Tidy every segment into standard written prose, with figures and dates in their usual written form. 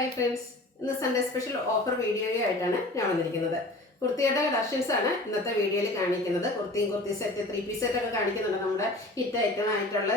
Hi friends, ഇന്ന് Sunday special offer വീഡിയോയായിട്ടാണ് ഞാൻ വന്നിരിക്കുന്നത്. കുർത്തിയുടെ കളക്ഷൻസ് ആണ് ഇന്നത്തെ വീഡിയോയിൽ കാണിക്കുന്നത്. കുർത്തി സെറ്റ്, 3 പീസ് സെറ്റ് ഒക്കെ കാണിക്കുന്നുണ്ട്. നമ്മുടെ ഹിറ്റ് ഐറ്റം ആയിട്ടുള്ള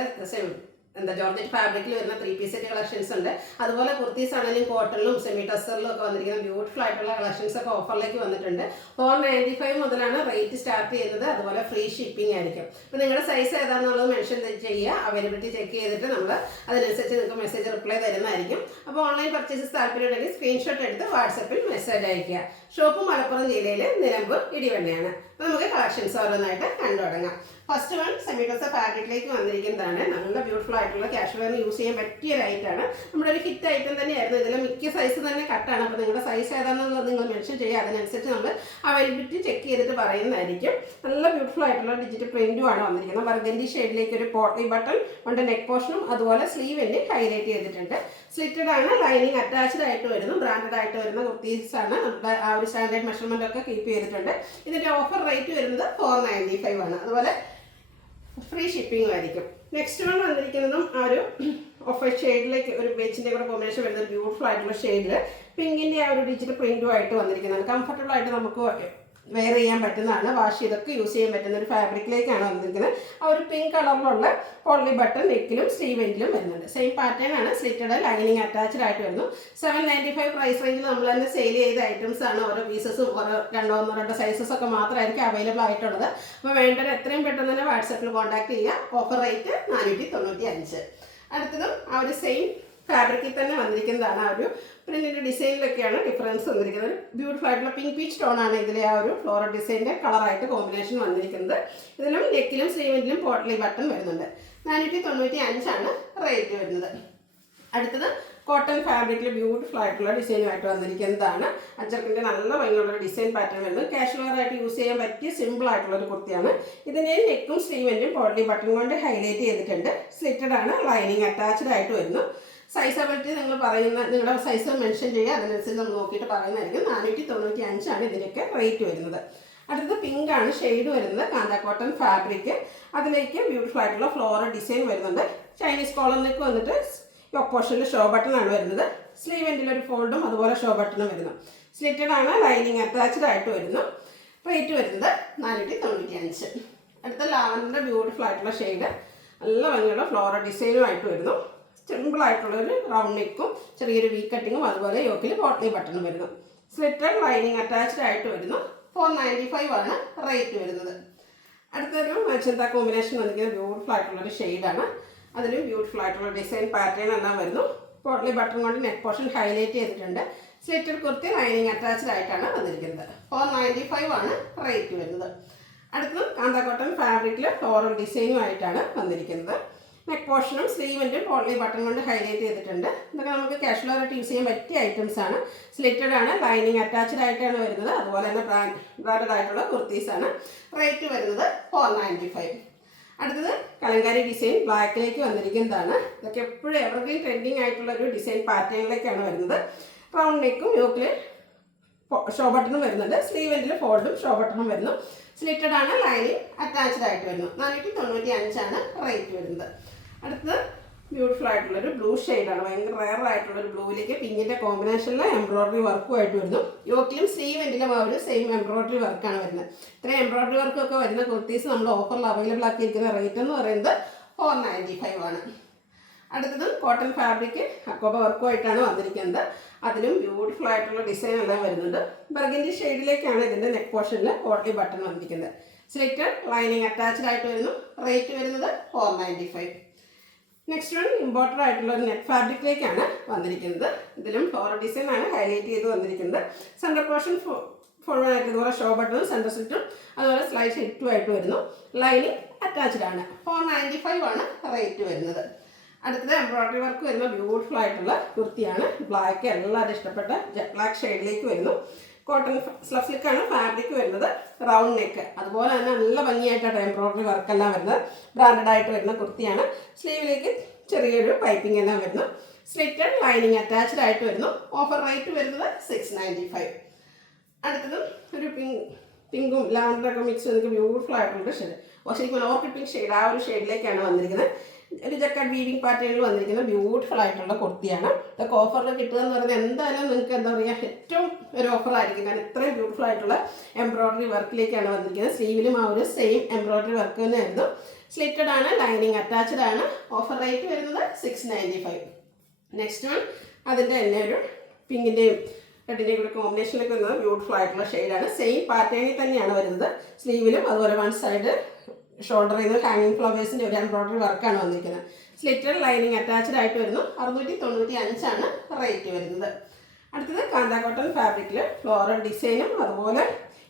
ജോർജറ്റ് ഫാബ്രിക്കിൽ വരുന്ന 3 പീസ് സെറ്റ് കളക്ഷൻസ് ഉണ്ട്. അതുപോലെ കുർത്തീസ് ആണെങ്കിലും കോട്ടണിലും സെമി ടസറിലും ഒക്കെ വന്നിരിക്കുന്ന ബ്യൂട്ടിഫുൾ ആയിട്ടുള്ള കളക്ഷൻസ് ഒക്കെ ഓഫറിലേക്ക് വന്നിട്ടുണ്ട്. 495 മുതലാണ് റേറ്റ് സ്റ്റാർട്ട് ചെയ്യുന്നത്. അതുപോലെ ഫ്രീ ഷിപ്പിംഗ് ആയിരിക്കും. അപ്പോൾ നിങ്ങളുടെ സൈസ് ഏതാണെന്നുള്ളത് മെൻഷൻ ചെയ്യുക. അവൈലബിലിറ്റി ചെക്ക് ചെയ്തിട്ട് നമ്മൾ അതിനനുസരിച്ച് നിങ്ങൾക്ക് മെസ്സേജ് റിപ്ലൈ തരുന്നതായിരിക്കും. അപ്പോൾ ഓൺലൈൻ പർച്ചേസസ് താല്പര്യമുണ്ടെങ്കിൽ സ്ക്രീൻഷോട്ട് എടുത്ത് വാട്സപ്പിൽ മെസ്സേജ് അയയ്ക്കുക. ഷോപ്പ് മലപ്പുറം ജില്ലയിൽ നിലമ്പൂർ ഇടിവണ്ണയാണ്. അപ്പോൾ നമുക്ക് കളക്ഷൻസ് ഓരോന്നായിട്ട് കണ്ടു തുടങ്ങാം. ഫസ്റ്റ് വൺ സെമി ടസർ ഫാബ്രിക്കിലേക്ക് വന്നിരിക്കുന്നതാണ്. നല്ല ബ്യൂട്ടിഫുൾ ആയിട്ടുള്ള കാഷ്വൽ യൂസ് ചെയ്യാൻ പറ്റിയ ഒരു ഐറ്റാണ്. നമ്മുടെ ഒരു ഹിറ്റ് ഐറ്റം തന്നെയായിരുന്നു. ഇതിൽ മിക്ക സൈസ് തന്നെ കട്ടാണ്. അപ്പോൾ നിങ്ങളുടെ സൈസ് ഏതാണെന്നുള്ളത് നിങ്ങൾ മെൻഷൻ ചെയ്യുക. അതിനനുസരിച്ച് നമ്മൾ അവൈലബിലിറ്റി ചെക്ക് ചെയ്തിട്ട് പറയുന്നതായിരിക്കും. നല്ല ബ്യൂട്ടിഫുൾ ആയിട്ടുള്ള ഡിജിറ്റൽ പ്രിന്റും ആണ് വന്നിരിക്കുന്നത്. ബർഗൻഡി ഷെയ്ഡിലേക്ക് ഒരു പോട്ട്ലി ബട്ടൺ ഉണ്ട്. നെക്ക് പോർഷനും അതുപോലെ സ്ലീവിന് ഹൈലൈറ്റ് ചെയ്തിട്ടുണ്ട്. സ്ലിറ്റഡ് ആണ്, ലൈനിങ് അറ്റാച്ച്ഡ് ആയിട്ട് വരുന്നു. ബ്രാൻഡഡ് ആയിട്ട് വരുന്ന കുർത്തീസ് ആണ്. നമ്മുടെ ആ ഒരു സ്റ്റാൻഡേർഡ് മെഷർമെന്റ് ഒക്കെ കീപ്പ് ചെയ്തിട്ടുണ്ട്. ഇതിന്റെ ഓഫർ റേറ്റ് വരുന്നത് 495 ആണ്. അതുപോലെ ഫ്രീ ഷിപ്പിംഗ് ആയിരിക്കും. നെക്സ്റ്റ് വൺ വന്നിരിക്കുന്നതും ആ ഒരു ഓഫ് ഷെയ്ഡിലേക്ക് ഒരു ബേച്ചിൻ്റെ കൂടെ കോമ്പിനേഷൻ വരുന്ന ബ്യൂട്ടിഫുൾ ആയിട്ടുള്ള ഷെയ്ഡിൽ പിങ്കിൻ്റെ ആ ഒരു ഡിജിറ്റൽ പ്രിന്റും ആയിട്ട് വന്നിരിക്കുന്നതാണ്. കംഫർട്ടബിൾ ആയിട്ട് നമുക്ക് വെയർ ചെയ്യാൻ പറ്റുന്നതാണ്. വാഷ് ചെയ്തൊക്കെ യൂസ് ചെയ്യാൻ പറ്റുന്ന ഒരു ഫാബ്രിക്കിലേക്കാണ് വന്നിരിക്കുന്നത്. ആ ഒരു പിങ്ക് കളറിലുള്ള പോളി ബട്ടൺ നെക്കിലും സ്ലീവെൻറ്റിലും വരുന്നുണ്ട്. സെയിം പാറ്റേൺ ആണ്. സ്ലിറ്റഡ് ലൈനിങ് അറ്റാച്ച്ഡ് ആയിട്ട് വരുന്നു. 795 പ്രൈസ് റേഞ്ചിൽ നമ്മൾ തന്നെ സെയിൽ ചെയ്ത ഐറ്റംസ് ആണ്. ഓരോ പീസസും ഓരോ രണ്ട് സൈസസ് ഒക്കെ മാത്രമായിരിക്കും അവൈലബിൾ ആയിട്ടുള്ളത്. അപ്പോൾ വേണ്ടത് എത്രയും പെട്ടെന്ന് തന്നെ വാട്സാപ്പിൽ കോൺടാക്ട് ചെയ്യുക. Offer rate 495. അടുത്തതും ആ ഒരു സെയിം ഫാബ്രിക്കിൽ തന്നെ വന്നിരിക്കുന്നതാണ്. ആ ഒരു പ്രിന്റിൻ്റെ ഡിസൈനിലൊക്കെയാണ് ഡിഫറൻസ് വന്നിരിക്കുന്നത്. ബ്യൂട്ടിഫുൾ ആയിട്ടുള്ള പിങ്ക് പീച്ച് ടോൺ ആണ് ഇതിലെ ആ ഒരു ഫ്ലോറൽ ഡിസൈൻ്റെ കളറായിട്ട് കോമ്പിനേഷൻ വന്നിരിക്കുന്നത്. ഇതിലും നെക്കിലും സ്ലീവിലും പോട്ട്ലി ബട്ടൺ വരുന്നുണ്ട്. 495 ആണ് റേറ്റ് വരുന്നത്. അടുത്തത് കോട്ടൺ ഫാബ്രിക്കിൽ ബ്യൂട്ടിഫുൾ ആയിട്ടുള്ള ഡിസൈനുമായിട്ട് വന്നിരിക്കുന്നതാണ്. അച്ചർക്കിൻ്റെ നല്ല ഭംഗിയുള്ള ഡിസൈൻ പാറ്റേൺ വരുന്നത്. കാഷ്വൽ ആയിട്ട് യൂസ് ചെയ്യാൻ പറ്റിയ സിമ്പിൾ ആയിട്ടുള്ള ഒരു കുർത്തിയാണ്. ഇതിനെ നെക്കും സ്ലീവിൻ്റെയും പോട്ട്ലി ബട്ടൺ കൊണ്ട് ഹൈലൈറ്റ് ചെയ്തിട്ടുണ്ട്. സ്ലിറ്റഡ് ആണ്, ലൈനിങ് അറ്റാച്ച്ഡ് ആയിട്ട് വരുന്നു. സൈസ് അവൈലബിലിറ്റി നിങ്ങളുടെ സൈസ് മെൻഷൻ ചെയ്യുക. അതിനനുസരിച്ച് നമ്മൾ നോക്കിയിട്ട് പറയുന്നതായിരിക്കും. 495 ആണ് ഇതിൻ്റെയൊക്കെ റേറ്റ് വരുന്നത്. അടുത്തത് പിങ്ക് ആണ് ഷെയ്ഡ് വരുന്നത്. കാന്ത കോട്ടൺ ഫാബ്രിക്. അതിലേക്ക് ബ്യൂട്ടിഫുൾ ആയിട്ടുള്ള ഫ്ലോറൽ ഡിസൈൻ വരുന്നുണ്ട്. ചൈനീസ് കോളറിലേക്ക് വന്നിട്ട് പോർഷനിൽ ഷോ ബട്ടൺ ആണ് വരുന്നത്. സ്ലീവെൻറ്റിൽ ഒരു ഫോൾഡും അതുപോലെ ഷോ ബട്ടണും വരുന്നു. സ്ലിറ്റഡ് ആണ്, ലൈനിങ് അറ്റാച്ച്ഡ് ആയിട്ട് വരുന്നു. റേറ്റ് വരുന്നത് 495. അടുത്ത ലാവൻഡർ ബ്യൂട്ടിഫുൾ ആയിട്ടുള്ള ഷെയ്ഡ്. നല്ല ഭംഗിയുള്ള ഫ്ലോറൽ ഡിസൈനുമായിട്ട് വരുന്നു. സിമ്പിളായിട്ടുള്ളൊരു റൗണ്ട് നെക്കും ചെറിയൊരു വി കട്ടിങ്ങും അതുപോലെ യോക്കിൽ പോട്ട്ലി ബട്ടണും വരുന്നു. സ്ലിറ്റഡ് ലൈനിങ് അറ്റാച്ച്ഡ് ആയിട്ട് വരുന്നു. 495 ആണ് റേറ്റ് വരുന്നത്. അടുത്തൊരു മജന്ത കോമ്പിനേഷൻ വന്നിരിക്കുന്ന ബ്യൂട്ടിഫുൾ ആയിട്ടുള്ളൊരു ഷെയ്ഡാണ്. അതിലും ബ്യൂട്ടിഫുൾ ആയിട്ടുള്ള ഡിസൈൻ പാറ്റേൺ എല്ലാം വരുന്നു. പോട്ട്ലി ബട്ടൺ കൊണ്ട് നെക്ക് പോർഷൻ ഹൈലൈറ്റ് ചെയ്തിട്ടുണ്ട്. സ്ലിറ്റഡ് കുർത്തി ലൈനിങ് അറ്റാച്ച്ഡ് ആയിട്ടാണ് വന്നിരിക്കുന്നത്. 495 ആണ് റേറ്റ് വരുന്നത്. അടുത്തത് കാന്ത കോട്ടൺ ഫാബ്രിക്കിൽ ഫ്ലോറൽ ഡിസൈനുമായിട്ടാണ് വന്നിരിക്കുന്നത്. നെക്ക് പോർഷനും സ്ലീവിൻ്റെ പോട്ട്ലി ബട്ടൺ കൊണ്ട് ഹൈലൈറ്റ് ചെയ്തിട്ടുണ്ട്. ഇതൊക്കെ നമുക്ക് കാഷ്വലായിട്ട് യൂസ് ചെയ്യാൻ പറ്റിയ ഐറ്റംസ് ആണ്. സ്ലിറ്റഡ് ആണ്, ലൈനിങ് അറ്റാച്ച്ഡ് ആയിട്ടാണ് വരുന്നത്. അതുപോലെ തന്നെ ബ്രാൻഡഡ് ആയിട്ടുള്ള കുർത്തീസാണ്. റേറ്റ് വരുന്നത് 495. അടുത്തത് കലങ്കാരി ഡിസൈൻ ബ്ലാക്കിലേക്ക് വന്നിരിക്കുന്നതാണ്. ഇതൊക്കെ എപ്പോഴും എവർഗ്രീൻ ട്രെൻഡിങ് ആയിട്ടുള്ള ഒരു ഡിസൈൻ പാറ്റേണിലേക്കാണ് വരുന്നത്. റൗണ്ട് നെക്കും യോക്കിൽ ഷോ ബട്ടണും വരുന്നുണ്ട്. സ്ലീവെൻറ്റിൽ ഫോൾഡും ഷോ ബട്ടണും വരുന്നു. സ്ലിറ്റഡ് ആണ്, ലൈനിങ് അറ്റാച്ച്ഡ് ആയിട്ട് വരുന്നു. 495 ആണ് റേറ്റ് വരുന്നത്. അടുത്തത് ബ്യൂട്ടിഫുൾ ആയിട്ടുള്ളൊരു ബ്ലൂ ഷെയ്ഡാണ്. ഭയങ്കര റെയർ ആയിട്ടുള്ളൊരു ബ്ലൂവിലേക്ക് പിങ്കിൻ്റെ കോമ്പിനേഷനിൽ എംബ്രോയ്ഡറി വർക്കുമായിട്ട് വരുന്നു. യോക്കിലും സ്ലീവെൻറ്റിലും ആ ഒരു സെയിം എംബ്രോയ്ഡറി വർക്കാണ് വരുന്നത്. ഇത്രയും എംബ്രോയ്ഡറി വർക്കൊക്കെ വരുന്ന കുർത്തീസ് നമ്മൾ ഓഫറിൽ അവൈലബിൾ ആക്കിയിരിക്കുന്ന റേറ്റ് എന്ന് പറയുന്നത് 495 ആണ്. അടുത്തത് കോട്ടൺ ഫാബ്രിക് അക്കോബ വർക്കുമായിട്ടാണ് വന്നിരിക്കുന്നത്. അതിലും ബ്യൂട്ടിഫുൾ ആയിട്ടുള്ള ഡിസൈൻ എല്ലാം വരുന്നുണ്ട്. ബർഗൻഡി ഷെയ്ഡിലേക്കാണ് ഇതിൻ്റെ നെക്ക് പോർഷനിൽ പോട്ട്ലി ബട്ടൺ വന്നിരിക്കുന്നത്. സ്ലിറ്റഡ് ലൈനിങ് അറ്റാച്ച്ഡ് ആയിട്ട് വരുന്നു. റേറ്റ് വരുന്നത് 495. നെക്സ്റ്റ് വൺ ഇമ്പോർട്ടൻ്റ് ആയിട്ടുള്ള ഒരു നെറ്റ് ഫാബ്രിക്കിലേക്കാണ് വന്നിരിക്കുന്നത്. ഇതിലും ഫ്ലോറൽ ഡിസൈൻ ആണ് ഹൈലൈറ്റ് ചെയ്ത് വന്നിരിക്കുന്നത്. സെൻറ്റർ പോർഷൻ ഫോൾഡായിട്ട് ഇതുപോലെ ഷോ ബട്ടണും സെൻറ്റർ സ്ലിറ്റും അതുപോലെ സ്ലൈഡ് ഹിറ്റും ആയിട്ട് വരുന്നു. ലൈനിങ് അറ്റാച്ച്ഡ് ആണ്. 495 ആണ് റേറ്റ് വരുന്നത്. അടുത്തത് എംബ്രോയ്ഡറി വർക്ക് വരുന്ന ബ്യൂട്ടിഫുൾ ആയിട്ടുള്ള കുർത്തിയാണ്. ബ്ലാക്ക് എല്ലാവരും ഇഷ്ടപ്പെട്ട ജെറ്റ് ബ്ലാക്ക് ഷെയ്ഡിലേക്ക് വരുന്നു. കോട്ടൺ സ്ലഫ് സിൽക്കാണ് ഫാബ്രിക് വരുന്നത്. റൗണ്ട് നെക്ക് അതുപോലെ തന്നെ നല്ല ഭംഗിയായിട്ടാണ് എംബ്രോയ്ഡറി വർക്കെല്ലാം വരുന്നത്. ബ്രാൻഡഡ് ആയിട്ട് വരുന്ന കുർത്തിയാണ്. സ്ലീവിലേക്ക് ചെറിയൊരു പൈപ്പിംഗ് എല്ലാം വരുന്നു. സ്ലിറ്റഡ് ലൈനിങ് അറ്റാച്ച്ഡ് ആയിട്ട് വരുന്നു. ഓഫർ റേറ്റ് വരുന്നത് 695. അടുത്തതും ഒരു പിങ്കും ലാവൻഡറൊക്കെ മിക്സ് ചെയ്തിട്ട് ബ്യൂട്ടിഫുൾ ആയിട്ടുള്ള ഷെയ്ഡ്. ശരിക്കും ഓർക്കിഡ് പിങ്ക് ഷെയ്ഡ് ആ ഒരു ഷെയ്ഡിലേക്കാണ് വന്നിരിക്കുന്നത്. ഒരു ജക്കാർഡ് വീവിംഗ് പാറ്റേണിൽ വന്നിരിക്കുന്ന ബ്യൂട്ടിഫുൾ ആയിട്ടുള്ള കുർത്തിയാണ്. ഇതൊക്കെ ഓഫറിൽ കിട്ടുക എന്ന് പറയുന്നത് എന്തായാലും നിങ്ങൾക്ക് എന്താ പറയുക ഏറ്റവും ഒരു ഓഫറായിരിക്കും. കാരണം ഇത്രയും ബ്യൂട്ടിഫുൾ ആയിട്ടുള്ള എംബ്രോയ്ഡറി വർക്കിലേക്കാണ് വന്നിരിക്കുന്നത്. സ്ലീവിലും ആ ഒരു സെയിം എംബ്രോയ്ഡറി വർക്ക് തന്നെയായിരുന്നു. സ്ലിറ്റഡ് ആണ്, ലൈനിങ് അറ്റാച്ച്ഡ് ആണ്. ഓഫർ റേറ്റ് വരുന്നത് 695. നെക്സ്റ്റ് വൺ അതിൻ്റെ തന്നെ ഒരു പിങ്കിൻ്റെയും റെഡിൻ്റെയും കൂടെ കോമ്പിനേഷനിലേക്ക് വരുന്നത് ബ്യൂട്ടിഫുൾ ആയിട്ടുള്ള ഷെയ്ഡാണ്. സെയിം പാറ്റേണിൽ തന്നെയാണ് വരുന്നത്. സ്ലീവിലും അതുപോലെ വൺ സൈഡ് ഷോൾഡറിൽ നിന്ന് ഹാങ്ങിങ് ഫ്ലവേഴ്സിൻ്റെ ഒരു എംബ്രോയ്ഡറി വർക്കാണ് വന്നിരിക്കുന്നത്. സ്ലിറ്റഡ് ലൈനിങ് അറ്റാച്ച്ഡ് ആയിട്ട് വരുന്നു. 695 റേറ്റ് വരുന്നത്. അടുത്തത് കാന്ത കോട്ടൺ ഫാബ്രിക്കിൽ ഫ്ലോറൽ ഡിസൈനും അതുപോലെ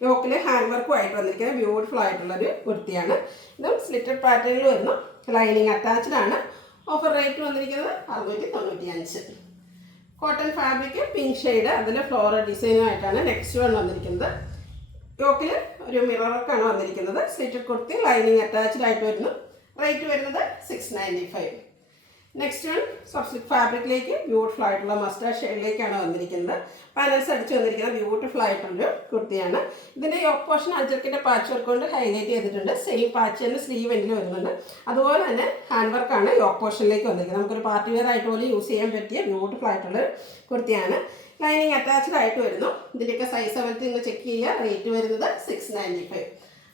യോക്കിൽ ഹാൻഡ് വർക്കും ആയിട്ട് വന്നിരിക്കുന്നത് ബ്യൂട്ടിഫുൾ ആയിട്ടുള്ളൊരു കുർത്തിയാണ്. ഇതും സ്ലിറ്റഡ് പാറ്റേണിൽ വരുന്നു. ലൈനിങ് അറ്റാച്ച്ഡ് ആണ്. ഓഫർ റേറ്റ് വന്നിരിക്കുന്നത് 695. കോട്ടൺ ഫാബ്രിക് പിങ്ക് ഷെയ്ഡ് അതിൽ ഫ്ലോറൽ ഡിസൈനുമായിട്ടാണ് നെക്സ്റ്റ് വൺ വന്നിരിക്കുന്നത്. യോക്കിൽ ഒരു മിറർ വർക്കാണ് വന്നിരിക്കുന്നത്. സ്ലിറ്റഡ് കുർത്തി ലൈനിങ് അറ്റാച്ച്ഡ് ആയിട്ട് വരുന്നു. റേറ്റ് വരുന്നത് 695. നെക്സ്റ്റ് വൺ സോഫ്റ്റ് സിൽക്ക് ഫാബ്രിക്കിലേക്ക് ബ്യൂട്ടിഫുൾ ആയിട്ടുള്ള മസ്റ്റാർഡ് ഷെയ്ഡിലേക്കാണ് വന്നിരിക്കുന്നത്. പാനൽസ് അടിച്ച് വന്നിരിക്കുന്ന ബ്യൂട്ടിഫുൾ ആയിട്ടുള്ളൊരു കുർത്തിയാണ്. ഇതിൻ്റെ യോക്ക് പോർഷൻ അഞ്ചർക്കിൻ്റെ പാച്ച് വർക്ക് കൊണ്ട് ഹൈലൈറ്റ് ചെയ്തിട്ടുണ്ട്. സെയിം പാച്ച് തന്നെ സ്ലീവ് എൻഡിൽ വരുന്നുണ്ട്. അതുപോലെ തന്നെ ഹാൻഡ് വർക്കാണ് യോക്ക് പോർഷനിലേക്ക് വന്നിരിക്കുന്നത്. നമുക്കൊരു പാർട്ടി വെയർ ആയിട്ട് പോലും യൂസ് ചെയ്യാൻ പറ്റിയ ബ്യൂട്ടിഫുൾ ആയിട്ടുള്ളൊരു കുർത്തിയാണ്. ലൈനിങ് അറ്റാച്ച്ഡ് ആയിട്ട് വരുന്നു. ഇതിൻ്റെയൊക്കെ സൈസ് അവർക്ക് നിങ്ങൾ ചെക്ക് ചെയ്യുക. റേറ്റ് വരുന്നത് 695.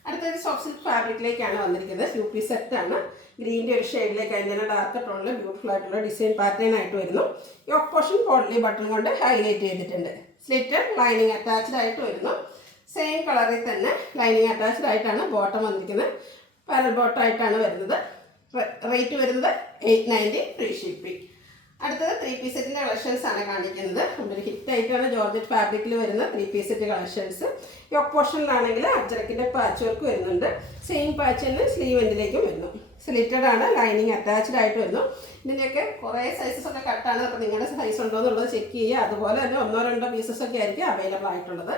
അടുത്തത് സോഫ്റ്റ് സിൽക്ക് ഫാബ്രിക്കിലേക്കാണ് വന്നിരിക്കുന്നത്. യൂപി സെറ്റാണ്. ഗ്രീൻ്റെ ഒരു ഷെയ്ഡിലേക്ക് അതിൻ്റെ ഡാർക്ക് ടോണിൽ ബ്യൂട്ടിഫുൾ ആയിട്ടുള്ള ഡിസൈൻ പാറ്റേൺ ആയിട്ട് വരുന്നു. യോക്ക് പോർഷൻ പോട്ട്ലി ബട്ടൺ കൊണ്ട് ഹൈലൈറ്റ് ചെയ്തിട്ടുണ്ട്. സ്ലിറ്റഡ് ലൈനിങ് അറ്റാച്ച്ഡ് ആയിട്ട് വരുന്നു. സെയിം കളറിൽ തന്നെ ലൈനിങ് അറ്റാച്ച്ഡ് ആയിട്ടാണ് ബോട്ടം വന്നിരിക്കുന്നത്. പാരൽ ബോട്ടം ആയിട്ടാണ് വരുന്നത്. റേറ്റ് വരുന്നത് 890 ഫ്രീ ഷിപ്പിംഗ്. അടുത്തത് 3 പീസ് സെറ്റിൻ്റെ കളക്ഷൻസ് ആണ് കാണിക്കുന്നത്. നമ്മുടെ ഹിറ്റ് ആയിട്ടാണ് ജോർജറ്റ് ഫാബ്രിക്കിൽ വരുന്ന 3 പീസ് സെറ്റ് കളക്ഷൻസ്. യോക്ക് പോർഷനിലാണെങ്കിൽ അജ്രക്കിൻ്റെ പാച്ച് വർക്ക് വരുന്നുണ്ട്. സെയിം പാച്ച് തന്നെ സ്ലീവ് എൻഡിലേക്കും വരുന്നു. സ്ലിറ്റഡ് ആണ്, ലൈനിങ് അറ്റാച്ച്ഡ് ആയിട്ട് വരുന്നു. ഇതിൻ്റെയൊക്കെ കുറേ സൈസസ് ഒക്കെ കട്ടാണ്. അപ്പോൾ നിങ്ങളുടെ സൈസ് ഉണ്ടോ എന്നുള്ളത് ചെക്ക് ചെയ്യുക. അതുപോലെ തന്നെ 1-2 പീസസ് ഒക്കെ ആയിരിക്കും അവൈലബിൾ ആയിട്ടുള്ളത്.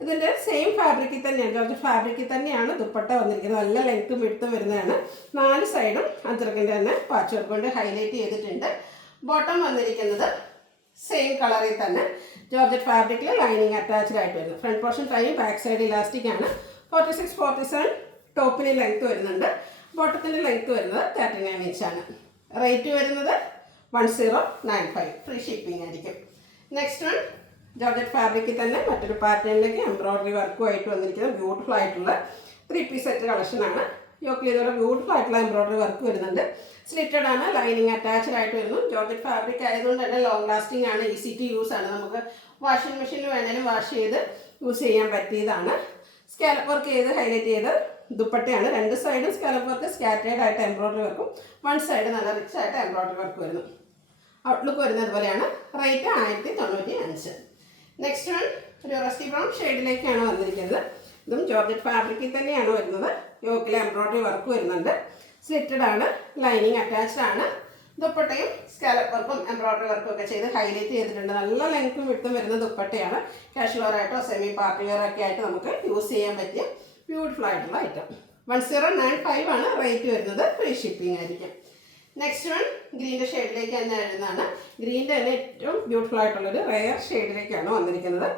ഇതിൻ്റെ സെയിം ഫാബ്രിക്കിൽ തന്നെയാണ്, ജോർജറ്റ് ഫാബ്രിക്കിൽ തന്നെയാണ് ദുപ്പട്ട വന്നിരിക്കുന്നത്. നല്ല ലെങ്ത്തും വിഡ്ത്തും വരുന്നതാണ്. 4 സൈഡും അജ്രക്കിൻ്റെ തന്നെ പാച്ച് വർക്ക് കൊണ്ട് ഹൈലൈറ്റ് ചെയ്തിട്ടുണ്ട്. ബോട്ടം വന്നിരിക്കുന്നത് സെയിം കളറിൽ തന്നെ ജോർജറ്റ് ഫാബ്രിക്കിൽ ലൈനിങ് അറ്റാച്ച്ഡ് ആയിട്ട് വരുന്നു. Front portion time, back side elastic ആണ്. 46-47 ടോപ്പിന് ലെങ്ത്ത് വരുന്നുണ്ട്. ബോട്ടത്തിൻ്റെ ലെങ്ത്ത് വരുന്നത് 39 ഇഞ്ചാണ്. റേറ്റ് വരുന്നത് 1095. ഫ്രീ ഷിപ്പിംഗ് ആയിരിക്കും. നെക്സ്റ്റ് വൺ ജോർജറ്റ് ഫാബ്രിക്കിൽ തന്നെ മറ്റൊരു പാറ്റേണിലേക്ക് എംബ്രോയ്ഡറി വർക്കുമായിട്ട് വന്നിരിക്കുന്ന ബ്യൂട്ടിഫുൾ ആയിട്ടുള്ള 3 പീസ് സെറ്റ് കളക്ഷനാണ്. യോക്കിൽ ഇതുപോലെ ബ്യൂട്ടിഫുൾ ആയിട്ടുള്ള എംബ്രോയ്ഡറി വർക്ക് വരുന്നുണ്ട്. സ്ലിറ്റഡ് ആണ്, ലൈനിങ് അറ്റാച്ച്ഡ് ആയിട്ട് വരുന്നു. ജോർജറ്റ് ഫാബ്രിക് ആയതുകൊണ്ട് തന്നെ ലോങ് ലാസ്റ്റിംഗ് ആണ്, ഈസി ടു യൂസ് ആണ്. നമുക്ക് വാഷിംഗ് മെഷീനിൽ വേണേലും വാഷ് ചെയ്ത് യൂസ് ചെയ്യാൻ പറ്റിയതാണ്. സ്കാലപ്പ് വർക്ക് ചെയ്ത് ഹൈലൈറ്റ് ചെയ്ത് ദുപ്പട്ടയാണ്. 2 സൈഡും സ്കാലപ്പ് വർക്ക് സ്കാറ്റേഡ് ആയിട്ട് എംബ്രോയ്ഡറി വർക്കും 1 സൈഡ് നല്ല റിച്ച് ആയിട്ട് എംബ്രോയ്ഡറി വർക്ക് വരുന്നു. ഔട്ട്ലുക്ക് വരുന്നത് പോലെയാണ്. റേറ്റ് 1095. നെക്സ്റ്റ് വൺ ഒരു റസ്റ്റി ബ്രൗൺ ഷെയ്ഡിലേക്കാണ് വന്നിരിക്കുന്നത്. ഇതും ജോർജറ്റ് ഫാബ്രിക്കിൽ തന്നെയാണ് വരുന്നത്. യോക്കിൽ എംബ്രോയ്ഡറി വർക്ക് വരുന്നുണ്ട്. സ്ലിറ്റഡ് ആണ്, ലൈനിങ് അറ്റാച്ച്ഡ് ആണ്. ദുപ്പട്ടയും സ്കാലപ്പ് വർക്കും എംബ്രോയ്ഡറി വർക്കും ഒക്കെ ചെയ്ത് ഹൈലൈറ്റ് ചെയ്തിട്ടുണ്ട്. നല്ല ലെങ്ത്തും വിട്ടും വരുന്ന ദുപ്പട്ടയാണ്. കാഷ്വൽ ആയിട്ടോ സെമി പാർട്ടി വെയർ ഒക്കെ ആയിട്ട് നമുക്ക് യൂസ് ചെയ്യാൻ പറ്റിയ ബ്യൂട്ടിഫുൾ ആയിട്ടുള്ള ഐറ്റം. 1095 ആണ് റേറ്റ് വരുന്നത്. ഫ്രീ ഷിപ്പിംഗ് ആയിരിക്കും. നെക്സ്റ്റ് വൺ ഗ്രീൻ്റെ ഷെയ്ഡിലേക്ക് തന്നെ വരുന്നതാണ്. ഗ്രീൻ്റെ തന്നെ ഏറ്റവും ബ്യൂട്ടിഫുൾ ആയിട്ടുള്ളൊരു റെയർ ഷെയ്ഡിലേക്കാണ് വന്നിരിക്കുന്നത്.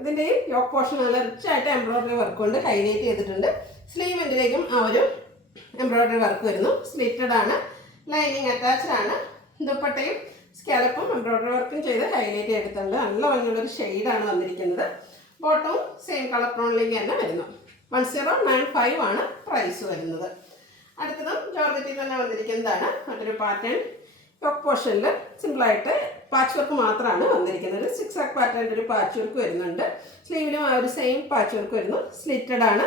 ഇതിൻ്റെയും യോക്ക് പോർഷൻ നല്ല റിച്ച് ആയിട്ട് എംബ്രോയ്ഡറി വർക്ക് കൊണ്ട് ഹൈലൈറ്റ് ചെയ്തിട്ടുണ്ട്. സ്ലീവ് എൻഡിലേക്കും ആ ഒരു എംബ്രോയ്ഡറി വർക്ക് വരുന്നു. സ്ലിറ്റഡ് ആണ്, ലൈനിങ് അറ്റാച്ച്ഡ് ആണ്. ദുപ്പട്ടയും സ്കാലപ്പും എംബ്രോയ്ഡറി വർക്കും ചെയ്ത് ഹൈലൈറ്റ് ചെയ്തിട്ടുണ്ട്. നല്ല ഭംഗിയുള്ളൊരു ഷെയ്ഡാണ് വന്നിരിക്കുന്നത്. ബോട്ടവും സെയിം കളർ ടോണിലേക്ക് തന്നെ വരുന്നു. 1095 ആണ് പ്രൈസ് വരുന്നത്. അടുത്തതും ജോർജറ്റിൽ തന്നെ വന്നിരിക്കുന്നതാണ്. മറ്റൊരു പാറ്റേൺ യോക്ക് പോർഷനിൽ സിമ്പിളായിട്ട് പാച്ച് വർക്ക് മാത്രമാണ് വന്നിരിക്കുന്നത്. 6 പാറ്റേണിൻ്റെ ഒരു പാച്ച് വർക്ക് വരുന്നുണ്ട്. സ്ലീവിലും ആ ഒരു സെയിം പാച്ച് വർക്ക് വരുന്നു. സ്ലിറ്റഡ് ആണ്,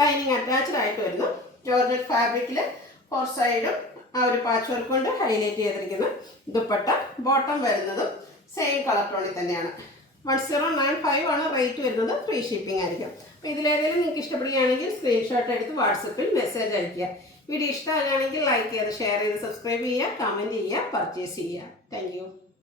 ലൈനിങ് അറ്റാച്ച്ഡ് ആയിട്ട് വരുന്നു. ജോർജറ്റ് ഫാബ്രിക്കിൽ 4 സൈഡും ആ ഒരു പാച്ച് വർക്ക് കൊണ്ട് ഹൈലൈറ്റ് ചെയ്തിരിക്കുന്ന ദുപ്പട്ട. ബോട്ടം വരുന്നതും സെയിം കളർ ടോണിൽ തന്നെയാണ്. 1095 ആണ് റേറ്റ് വരുന്നത്. ഫ്രീ ഷിപ്പിംഗ് ആയിരിക്കും. അപ്പോൾ ഇതിലേതെങ്കിലും നിങ്ങൾക്ക് ഇഷ്ടപ്പെടുകയാണെങ്കിൽ സ്ക്രീൻഷോട്ട് എടുത്ത് വാട്സപ്പിൽ മെസ്സേജ് അയയ്ക്കുക. വീഡിയോ ഇഷ്ടമാകുകയാണെങ്കിൽ ലൈക്ക് ചെയ്ത് ഷെയർ ചെയ്ത് സബ്സ്ക്രൈബ് ചെയ്യുക, കമൻറ്റ് ചെയ്യുക, പർച്ചേസ് ചെയ്യുക. Thank you.